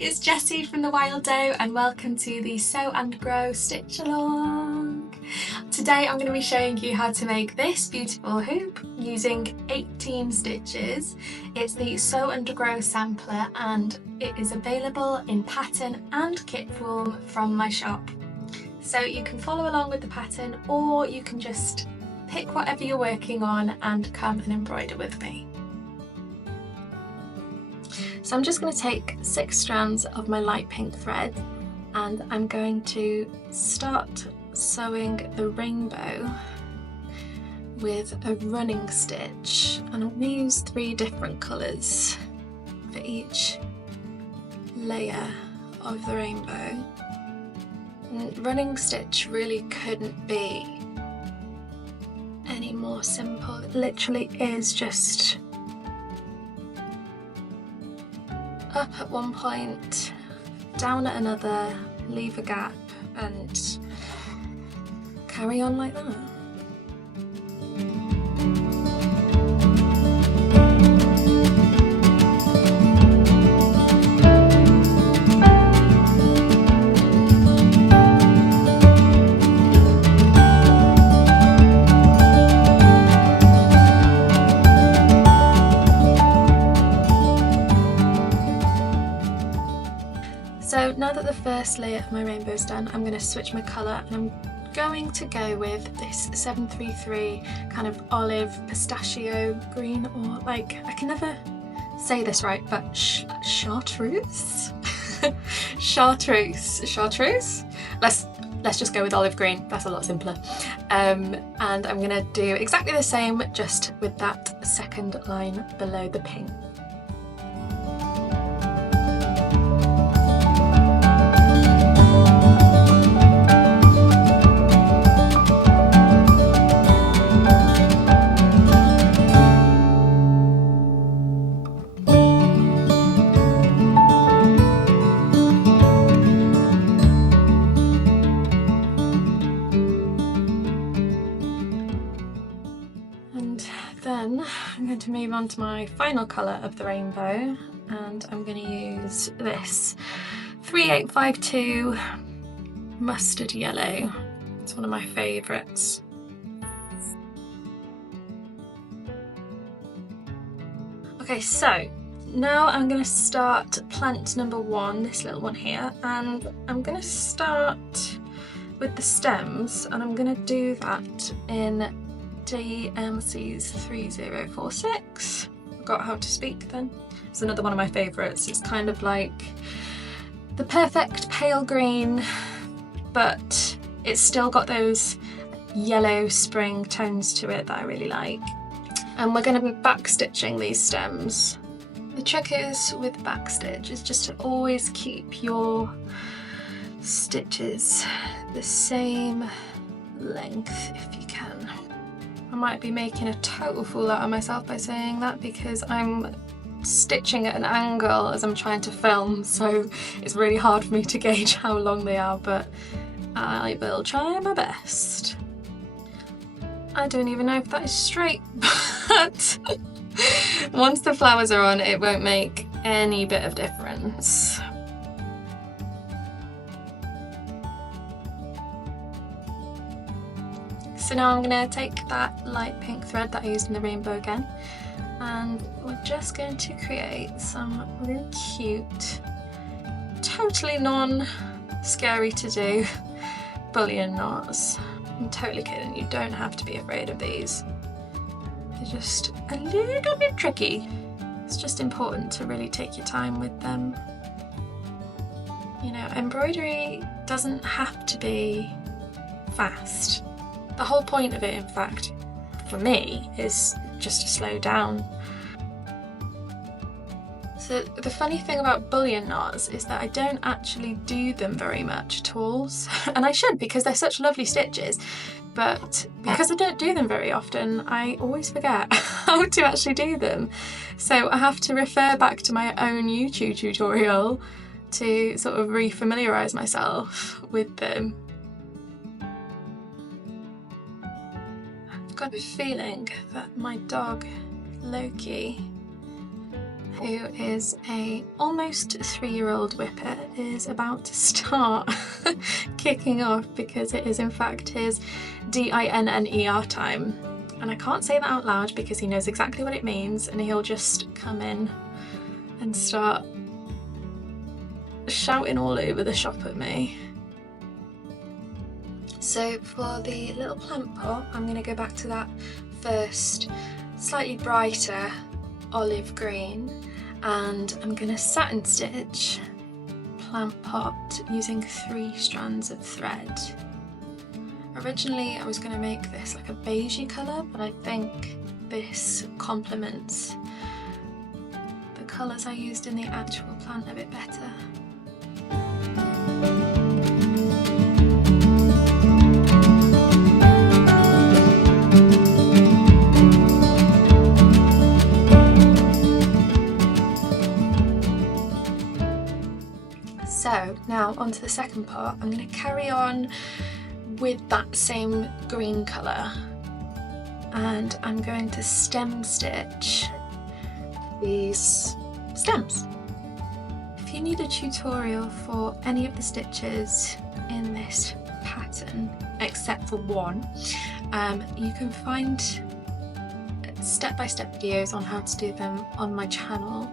it's Jessie from the Wild Doe and welcome to the Sew and Grow Stitch Along. Today I'm going to be showing you how to make this beautiful hoop using 18 stitches. It's the Sew and Grow sampler and it is available in pattern and kit form from my shop. So you can follow along with the pattern or you can just pick whatever you're working on and come and embroider with me. So I'm just going to take 6 strands of my light pink thread and I'm going to start sewing the rainbow with a running stitch, and I'm going to use 3 different colours for each layer of the rainbow. And running stitch really couldn't be any more simple. It literally is just up at one point, down at another, leave a gap and carry on like that. So now that the first layer of my rainbow is done, I'm going to switch my colour and I'm going to go with this 733 kind of olive pistachio green, or like, I can never say this right, but chartreuse? Chartreuse? Let's just go with olive green, that's a lot simpler. And I'm going to do exactly the same, just with that second line below the pink. Then I'm going to move on to my final colour of the rainbow, and I'm going to use this 3852 mustard yellow. It's one of my favourites. Okay, so now I'm going to start plant number 1, this little one here, and I'm going to start with the stems, and I'm going to do that in DMC's 3046. Forgot how to speak then. It's another one of my favourites. It's kind of like the perfect pale green, but it's still got those yellow spring tones to it that I really like. And we're going to be back stitching these stems. The trick is with backstitch is just to always keep your stitches the same length if you can. I might be making a total fool out of myself by saying that because I'm stitching at an angle as I'm trying to film, so it's really hard for me to gauge how long they are, but I will try my best. I don't even know if that is straight, but once the flowers are on, it won't make any bit of difference. So now I'm going to take that light pink thread that I used in the rainbow again, and we're just going to create some really cute, totally non-scary to do bullion knots. I'm totally kidding, you don't have to be afraid of these. They're just a little bit tricky. It's just important to really take your time with them. You know, embroidery doesn't have to be fast. The whole point of it, in fact, for me, is just to slow down. So the funny thing about bullion knots is that I don't actually do them very much at all, and I should because they're such lovely stitches, but because I don't do them very often, I always forget how to actually do them. So I have to refer back to my own YouTube tutorial to sort of re-familiarise myself with them. I've got a feeling that my dog Loki who is a almost 3-year-old whippet, is about to start kicking off because it is in fact his DINNER time. And I can't say that out loud because he knows exactly what it means, and he'll just come in and start shouting all over the shop at me. So for the little plant pot, I'm going to go back to that first slightly brighter olive green, and I'm going to satin stitch plant pot using 3 strands of thread. Originally I was going to make this like a beigey colour, but I think this complements the colours I used in the actual plant a bit better. So now onto the second part. I'm going to carry on with that same green colour, and I'm going to stem stitch these stems. If you need a tutorial for any of the stitches in this pattern except for one, you can find step-by-step videos on how to do them on my channel.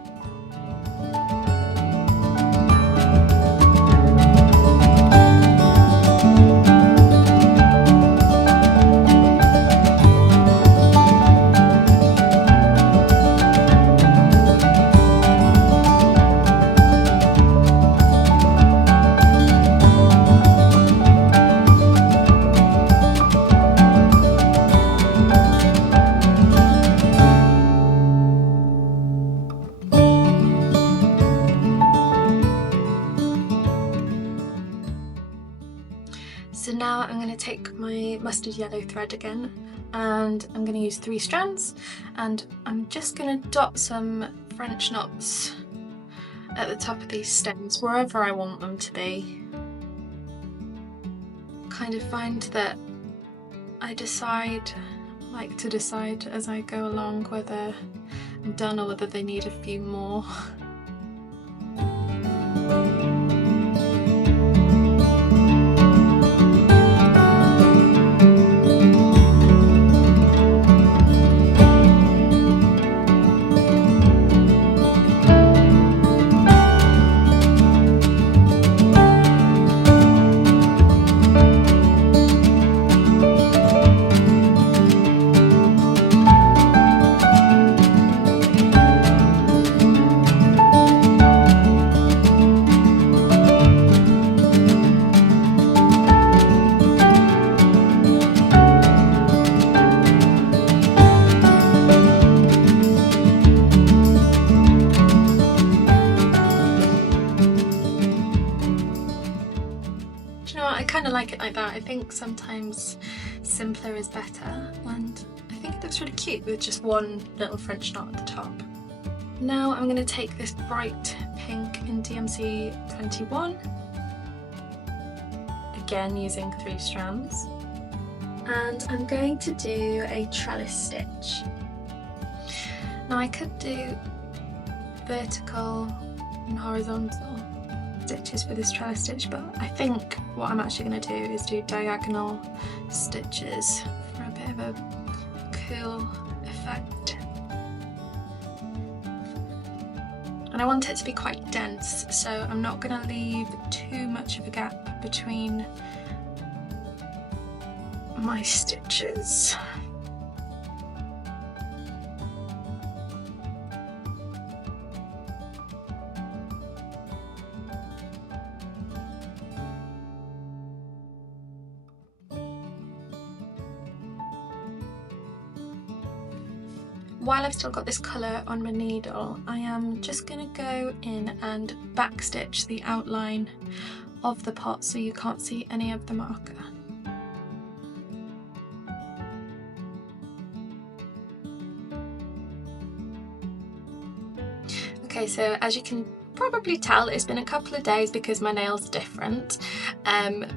So now I'm going to take my mustard yellow thread again, and I'm going to use 3 strands, and I'm just going to dot some French knots at the top of these stems wherever I want them to be. Kind of find that I like to decide as I go along whether I'm done or whether they need a few more. I kind of like it like that. I think sometimes simpler is better, and I think it looks really cute with just one little French knot at the top. Now I'm going to take this bright pink in DMC 21, again using 3 strands, and I'm going to do a trellis stitch. Now I could do vertical and horizontal stitches for this trellis stitch, but I think what I'm actually going to do is do diagonal stitches for a bit of a cool effect. And I want it to be quite dense, so I'm not going to leave too much of a gap between my stitches. While I've still got this colour on my needle, I am just going to go in and backstitch the outline of the pot so you can't see any of the marker. Okay, so as you can probably tell it's been a couple of days because my nails are different,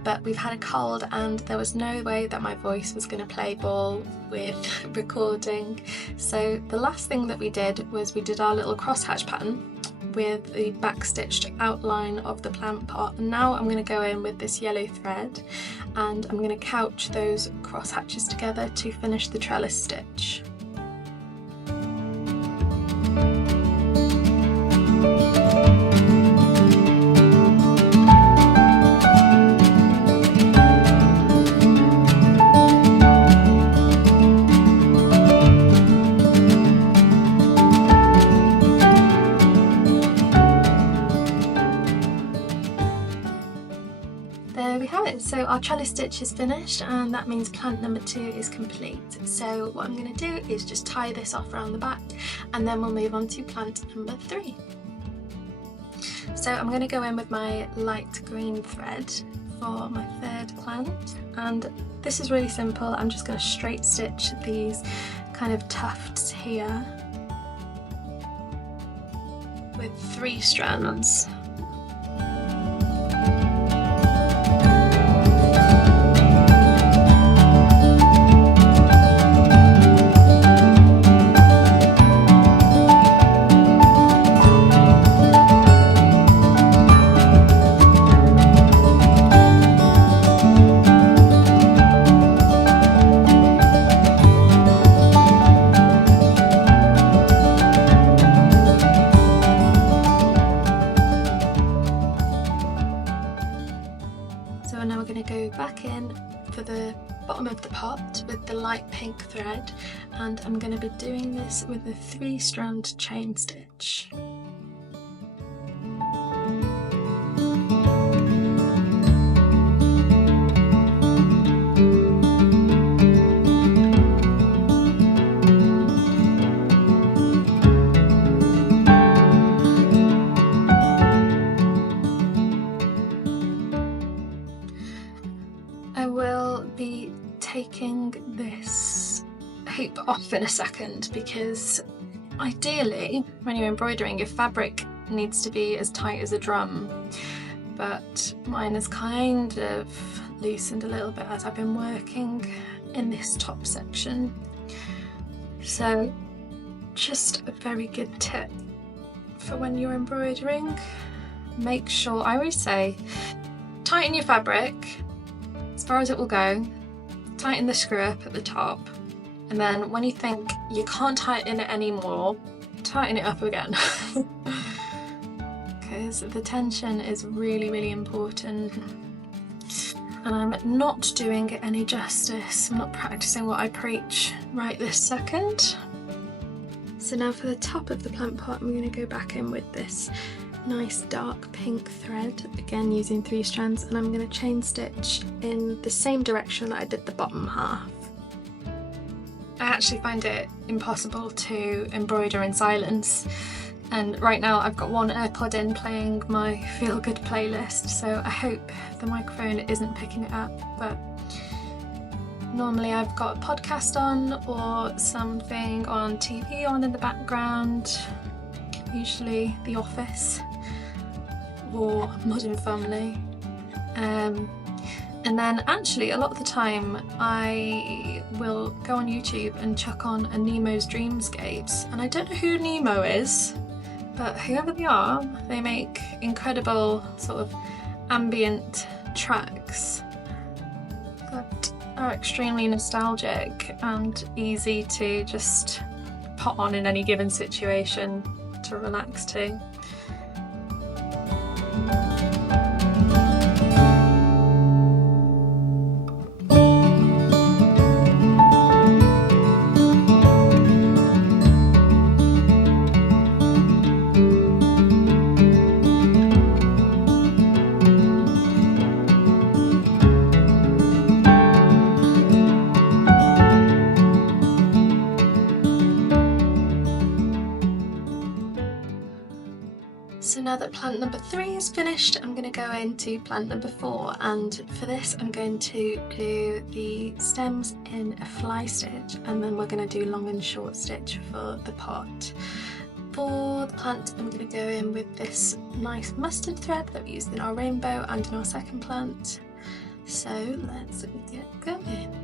but we've had a cold and there was no way that my voice was going to play ball with recording. So the last thing that we did was we did our little crosshatch pattern with the backstitched outline of the plant pot, and now I'm going to go in with this yellow thread and I'm going to couch those cross hatches together to finish the trellis stitch. There we have it. So our trellis stitch is finished and that means plant number 2 is complete. So what I'm going to do is just tie this off around the back and then we'll move on to plant number 3. So I'm going to go in with my light green thread for my third plant, and this is really simple. I'm just going to straight stitch these kind of tufts here with 3 strands. So now we're going to go back in for the bottom of the pot with the light pink thread, and I'm going to be doing this with a 3-strand chain stitch. I will be taking this hoop off in a second because ideally when you're embroidering your fabric needs to be as tight as a drum, but mine is kind of loosened a little bit as I've been working in this top section. So just a very good tip for when you're embroidering, make sure, I always say, tighten your fabric as far as it will go, tighten the screw up at the top, and then when you think you can't tighten it anymore, tighten it up again. Because the tension is really, really important. And I'm not doing it any justice. I'm not practicing what I preach right this second. So now for the top of the plant pot, I'm going to go back in with this nice dark pink thread, again using 3 strands, and I'm going to chain stitch in the same direction that I did the bottom half. I actually find it impossible to embroider in silence, and right now I've got one AirPod in playing my feel good playlist, so I hope the microphone isn't picking it up, but normally I've got a podcast on or something on TV on in the background, usually The Office or Modern Family, and then actually a lot of the time I will go on YouTube and chuck on a Nemo's Dreamscapes, and I don't know who Nemo is, but whoever they are, they make incredible sort of ambient tracks that are extremely nostalgic and easy to just put on in any given situation to relax to. So now that plant number 3 is finished, I'm going to go into plant number 4, and for this I'm going to do the stems in a fly stitch, and then we're going to do long and short stitch for the pot. For the plant, I'm going to go in with this nice mustard thread that we used in our rainbow and in our second plant. So let's get going.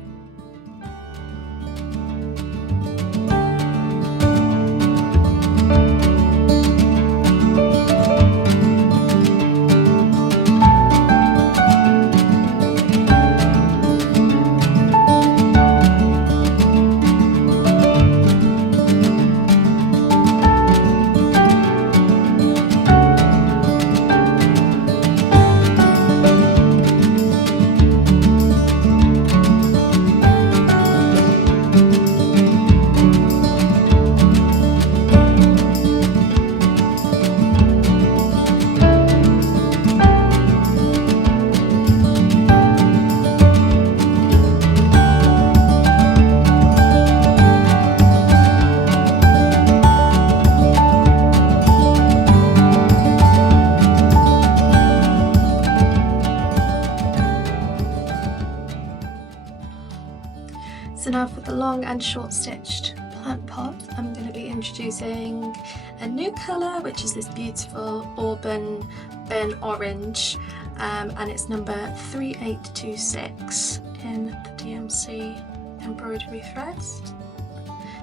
So now for the long and short stitched plant pot, I'm going to be introducing a new colour, which is this beautiful auburn burnt orange, and it's number 3826 in the DMC embroidery threads.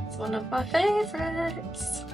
It's one of my favourites.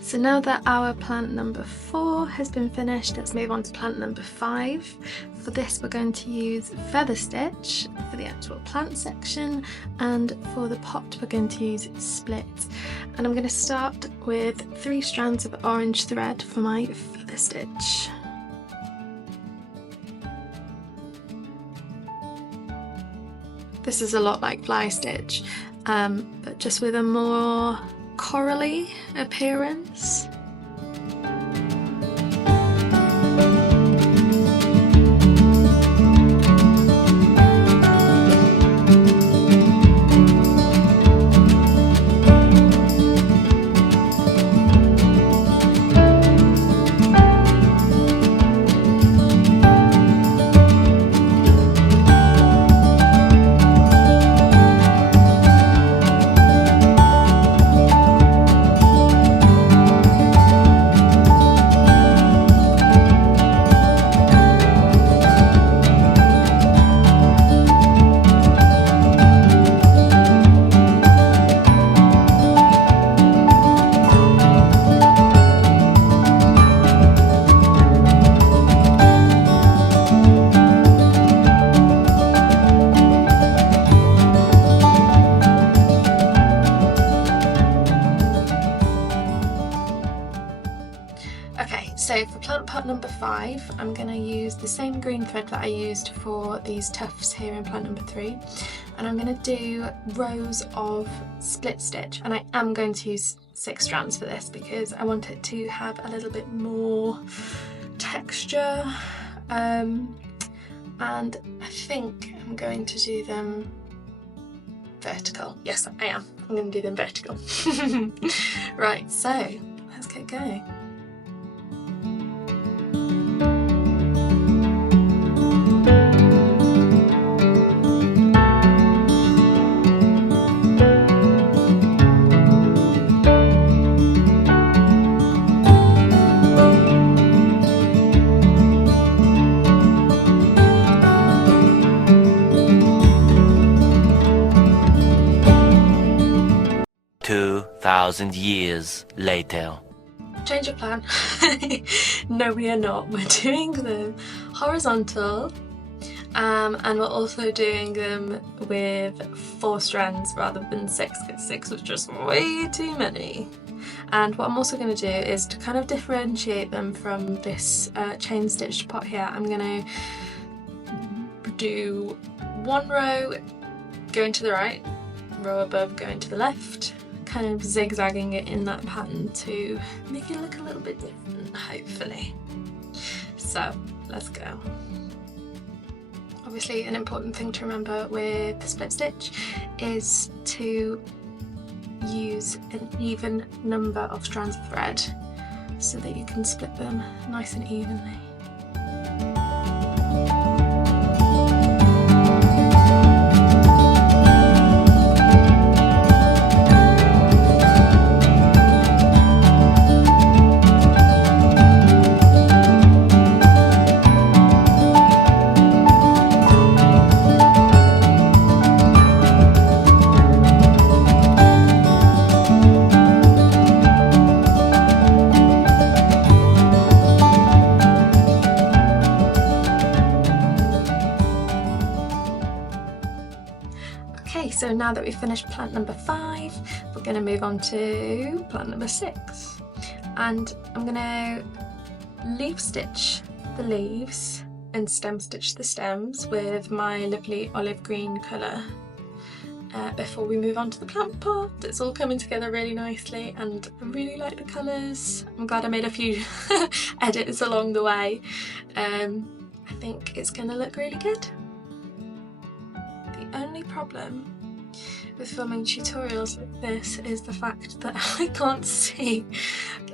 So now that our plant number 4 has been finished, let's move on to plant number 5. For this we're going to use feather stitch for the actual plant section, and for the pot we're going to use split. And I'm going to start with 3 strands of orange thread for my feather stitch. This is a lot like fly stitch, but just with a more corally appearance. So for plant pot number 5, I'm going to use the same green thread that I used for these tufts here in plant number 3, and I'm going to do rows of split stitch, and I am going to use 6 strands for this because I want it to have a little bit more texture, and I think I'm going to do them vertical. Yes, I am. I'm going to do them vertical. Right, so let's get going. Thousand years later. change of plan. No, we are not. We're doing them horizontal, and we're also doing them with 4 strands rather than 6, because 6 was just way too many. And what I'm also going to do is to kind of differentiate them from this chain stitched pot here, I'm going to do 1 row going to the right, row above going to the left, kind of zigzagging it in that pattern to make it look a little bit different, hopefully. So let's go. Obviously an important thing to remember with the split stitch is to use an even number of strands of thread so that you can split them nice and evenly. Okay, so now that we've finished plant number 5, we're going to move on to plant number 6. And I'm going to leaf stitch the leaves and stem stitch the stems with my lovely olive green colour before we move on to the plant pot. It's all coming together really nicely and I really like the colours. I'm glad I made a few edits along the way. I think it's going to look really good. The only problem with filming tutorials like this is the fact that I can't see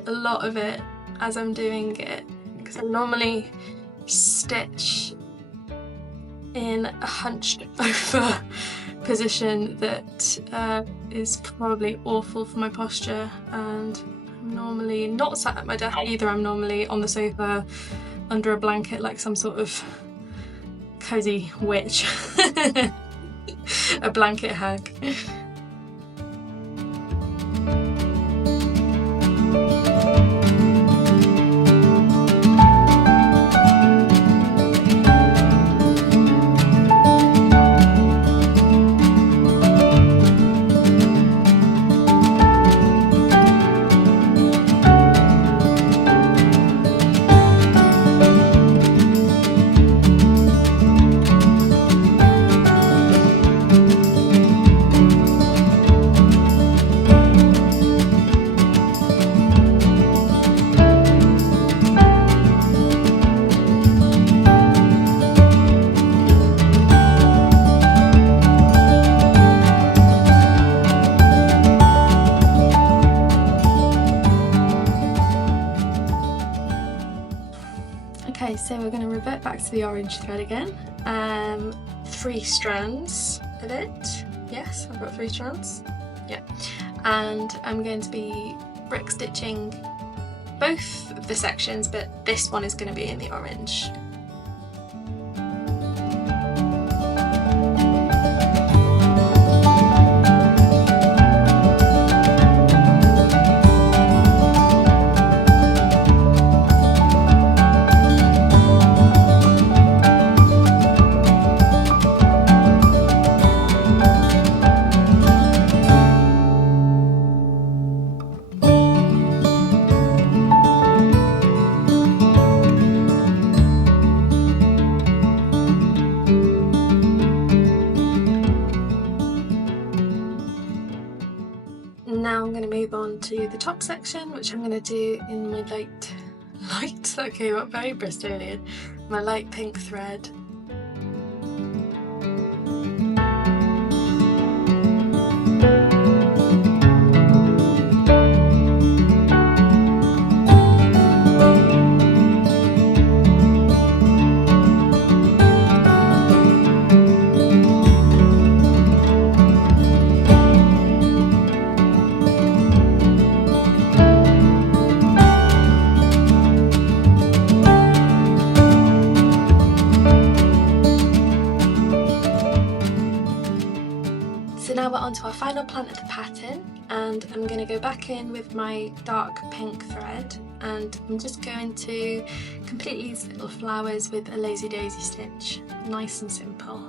a lot of it as I'm doing it, because I normally stitch in a hunched over position that is probably awful for my posture, and I'm normally not sat at my desk either. I'm normally on the sofa under a blanket like some sort of cozy witch. A blanket hag. Okay, so we're going to revert back to the orange thread again. 3 strands of it. Yes, I've got 3 strands. Yeah. And I'm going to be brick stitching both of the sections, but this one is going to be in the orange. Now I'm going to move on to the top section, which I'm going to do in my light, that came up very Bristolian, my light pink thread. So now we're on to our final plant of the pattern, and I'm going to go back in with my dark pink thread, and I'm just going to complete these little flowers with a lazy daisy stitch, nice and simple.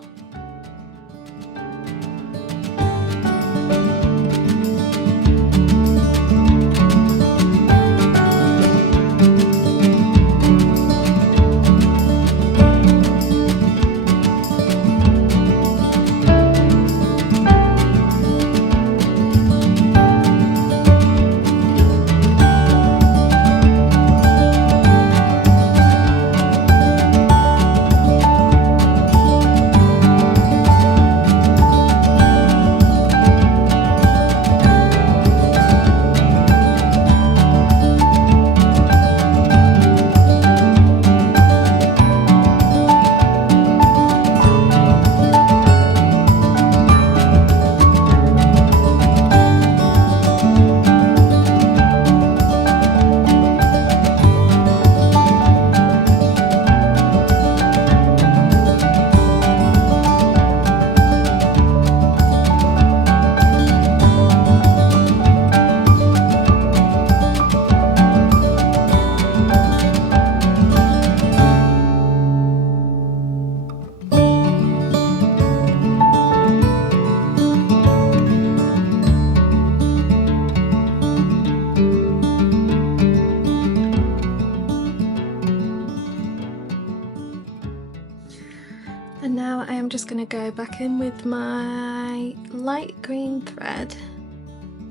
And now I am just going to go back in with my light green thread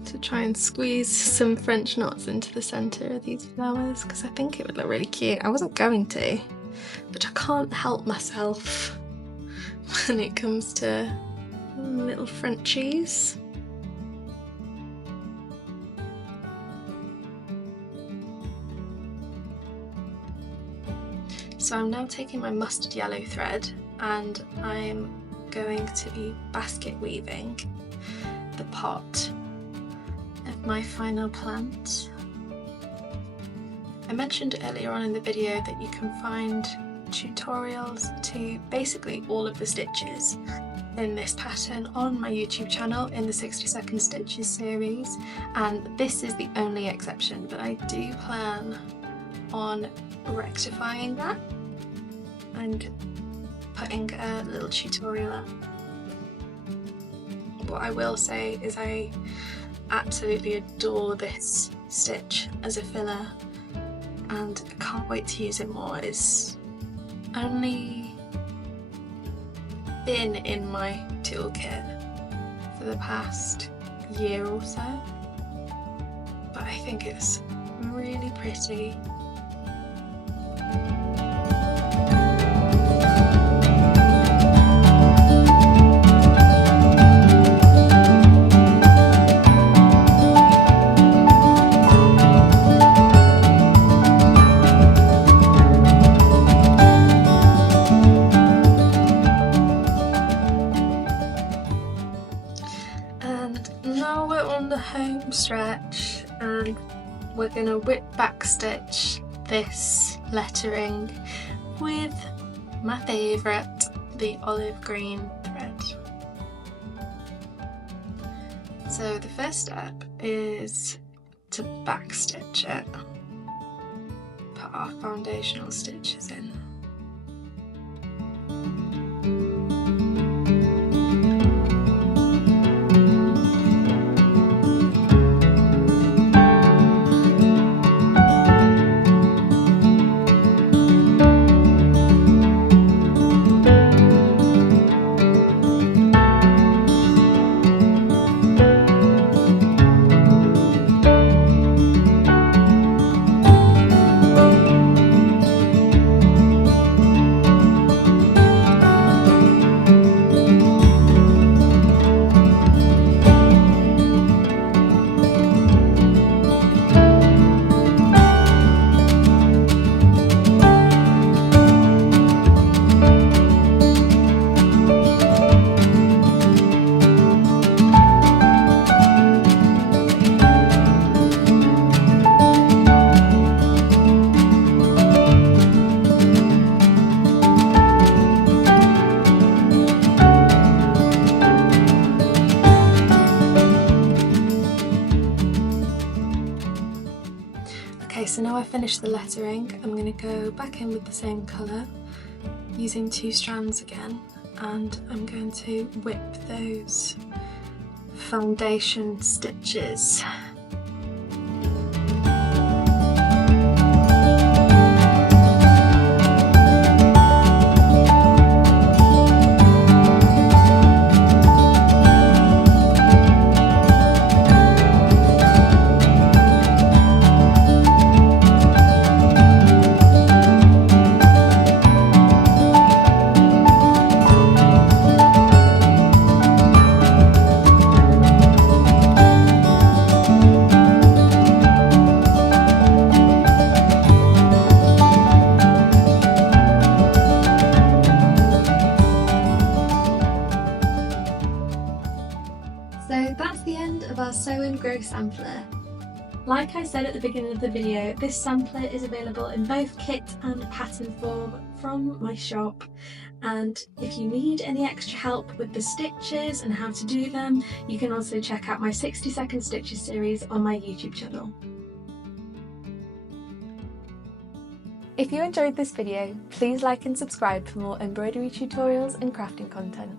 to try and squeeze some French knots into the centre of these flowers, because I think it would look really cute. I wasn't going to, but I can't help myself when it comes to little Frenchies. So I'm now taking my mustard yellow thread and I'm going to be basket weaving the pot of my final plant. I mentioned earlier on in the video that you can find tutorials to basically all of the stitches in this pattern on my YouTube channel in the 60-second stitches series, and this is the only exception, but I do plan on rectifying that and putting a little tutorial up. What I will say is I absolutely adore this stitch as a filler and I can't wait to use it more. It's only been in my toolkit for the past year or so, but I think it's really pretty. Now we're on the home stretch and we're going to whip back stitch this lettering with my favourite, the olive green thread. So the first step is to back stitch it, put our foundational stitches in. Okay, so now I've finished the lettering, I'm going to go back in with the same colour, using 2 strands again, and I'm going to whip those foundation stitches. So that's the end of our Sew and Grow sampler. Like I said at the beginning of the video, this sampler is available in both kit and pattern form from my shop, and if you need any extra help with the stitches and how to do them, you can also check out my 60-second stitches series on my YouTube channel. If you enjoyed this video, please like and subscribe for more embroidery tutorials and crafting content.